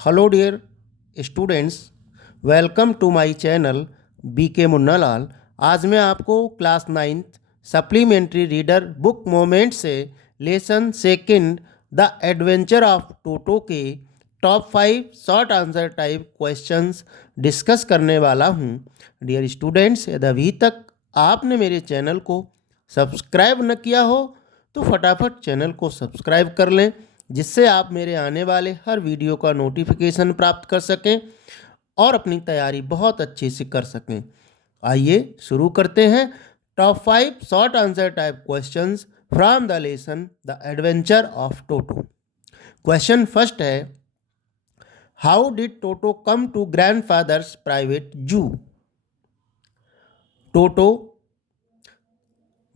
Hello dear students, welcome to my channel B K Munnalal. आज मैं आपको class 9th supplementary reader book moment से lesson second the adventure of Toto के top 5 short answer type questions discuss करने वाला हूं। Dear students, यदि अभी तक आपने मेरे चैनल को सब्सक्राइब न किया हो तो फटाफट चैनल को सब्सक्राइब कर लें, जिससे आप मेरे आने वाले हर वीडियो का नोटिफिकेशन प्राप्त कर सकें और अपनी तैयारी बहुत अच्छे से कर सकें। आइए शुरू करते हैं top 5 short answer type questions from the lesson the adventure of Toto. Question first है, how did Toto come to grandfather's private zoo? Toto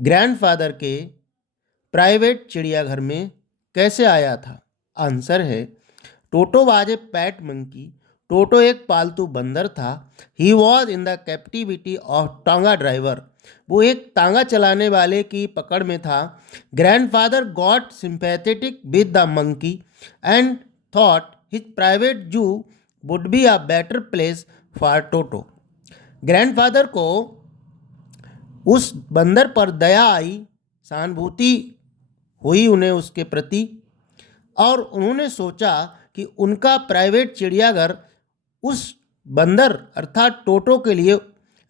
grandfather के प्राइवेट चिड़ियाघर में कैसे आया था? आंसर है, Toto was a pet monkey. Toto एक पालतू बंदर था। He was in the captivity of tonga driver. वो एक तांगा चलाने वाले की पकड़ में था। Grandfather got sympathetic with the monkey and thought his private zoo would be a better place for Toto. Grandfather को उस बंदर पर दया आई, सहानुभूति हुई उन्हें उसके प्रति, और उन्होंने सोचा कि उनका प्राइवेट चिड़ियाघर उस बंदर अर्थात टोटो के लिए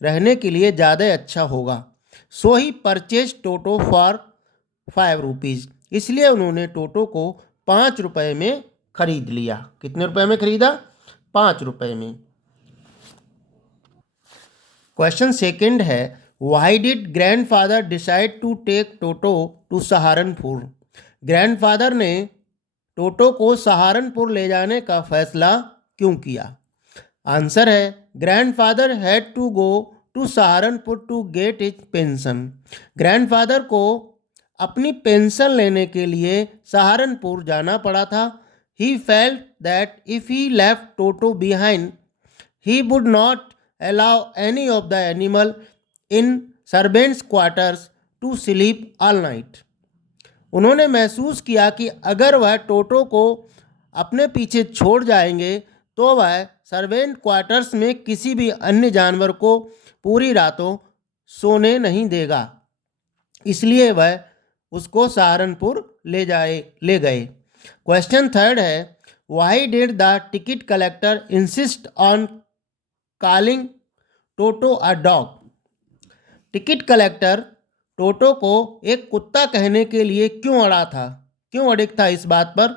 रहने के लिए ज़्यादा अच्छा होगा। सो ही परचेज टोटो फॉर 5 रुपीज़। इसलिए उन्होंने टोटो को 5 रुपये में खरीद लिया। कितने रुपए में खरीदा? 5 रुपये में। क्वेश्चन सेकंड है, why did grandfather decide to take Toto to Saharanpur? Grandfather ने टोटो को सहारनपुर ले जाने का फैसला क्यों किया? आंसर है, grandfather had to go to Saharanpur to get his pension. Grandfather को अपनी पेंशन लेने के लिए सहारनपुर जाना पड़ा था। He felt that if he left toto behind he would not allow any of the animal in servants quarters to sleep all night. उन्होंने महसूस किया कि अगर वह टोटो को अपने पीछे छोड़ जाएंगे तो वह सर्वेंट क्वार्टर्स में किसी भी अन्य जानवर को पूरी रातों सोने नहीं देगा। इसलिए वह उसको सहारनपुर ले गए। क्वेश्चन थर्ड है, why did the ticket collector insist on calling Toto a dog? Ticket collector Toto को एक कुत्ता कहने के लिए क्यों अड़िग था इस बात पर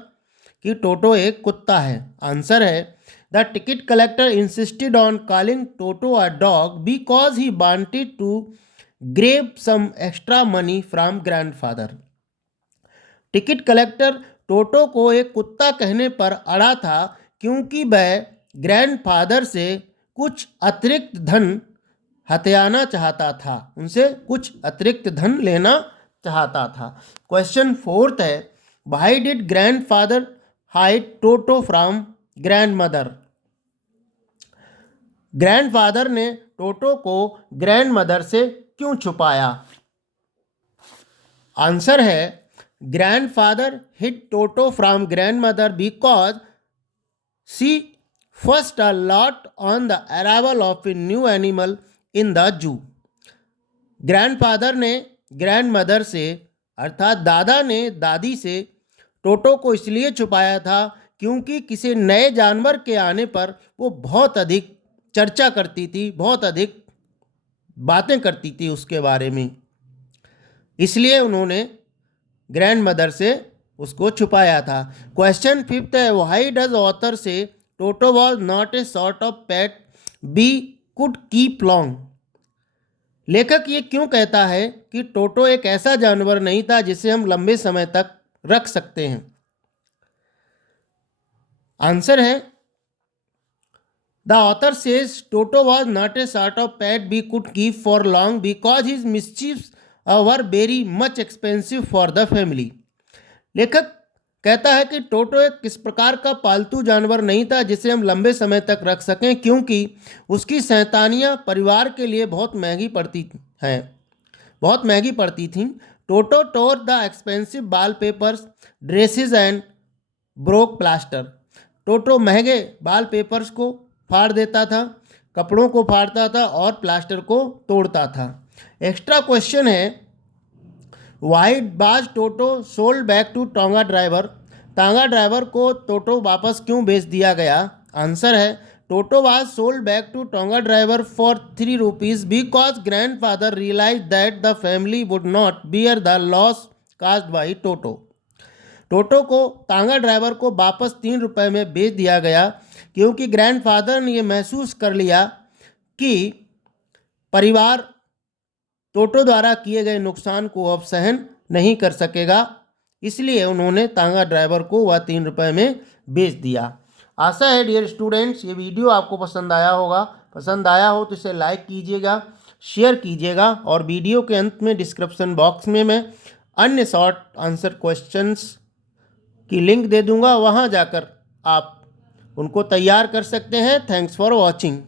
कि टोटो एक कुत्ता है? आंसर है, the ticket collector insisted on calling Toto a dog because he wanted to grab some extra money from grandfather. Ticket collector Toto को एक कुत्ता कहने पर अड़ा था क्योंकि वह ग्रैंडफादर से कुछ अतिरिक्त धन हथियाना चाहता था, उनसे कुछ अतिरिक्त धन लेना चाहता था। क्वेश्चन फोर्थ है, why did grandfather hide Toto from grandmother? Grandfather ने टोटो को ग्रैंडमदर से क्यों छुपाया? आंसर है, grandfather hid Toto from grandmother because she first a lot on the arrival of a new animal in the zoo. Grandfather ने grandmother से अर्थात दादा ने दादी से टोटो को इसलिए छुपाया था क्योंकि किसी नए जानवर के आने पर वो बहुत अधिक चर्चा करती थी, बहुत अधिक बातें करती थी उसके बारे में। इसलिए उन्होंने ग्रैंडमदर से उसको छुपाया था। क्वेश्चन फिफ्थ है, why does author say Toto was not a sort of pet be could keep long? लेखक ये क्यों कहता है कि टोटो एक ऐसा जानवर नहीं था जिसे हम लंबे समय तक रख सकते हैं? आंसर है, the author says Toto was not a sort of pet be could keep for long because his मिस्चीव्स were very much expensive for the family. लेखक कहता है कि टोटो एक किस प्रकार का पालतू जानवर नहीं था जिसे हम लंबे समय तक रख सकें, क्योंकि उसकी शैतानियाँ परिवार के लिए बहुत महंगी पड़ती थीं। Toto tore the expensive wallpapers, dresses and broke plaster. Toto महंगे वाल पेपर्स को फाड़ देता था, कपड़ों को फाड़ता था और प्लास्टर को तोड़ता था। एक्स्ट्रा क्वेश्चन है, why was Toto sold back to tonga driver? Tonga driver को टोटो वापस क्यों बेच दिया गया? आंसर है, Toto was sold back to tonga driver for 3 rupees because grandfather realise that the family would not bear the loss caused by Toto. Toto को tonga driver को वापस 3 रुपये में बेच दिया गया क्योंकि ग्रैंडफादर ने ये महसूस कर लिया कि परिवार टोटो द्वारा किए गए नुकसान को अब सहन नहीं कर सकेगा, इसलिए उन्होंने टांगा ड्राइवर को वह 3 रुपये में बेच दिया। आशा है डियर स्टूडेंट्स ये वीडियो आपको पसंद आया होगा। पसंद आया हो तो इसे लाइक कीजिएगा, शेयर कीजिएगा और वीडियो के अंत में डिस्क्रिप्शन बॉक्स में मैं अन्य शॉर्ट आंसर क्वेश्चंस की लिंक दे दूंगा, वहां जाकर आप उनको तैयार कर सकते हैं। Thanks for watching.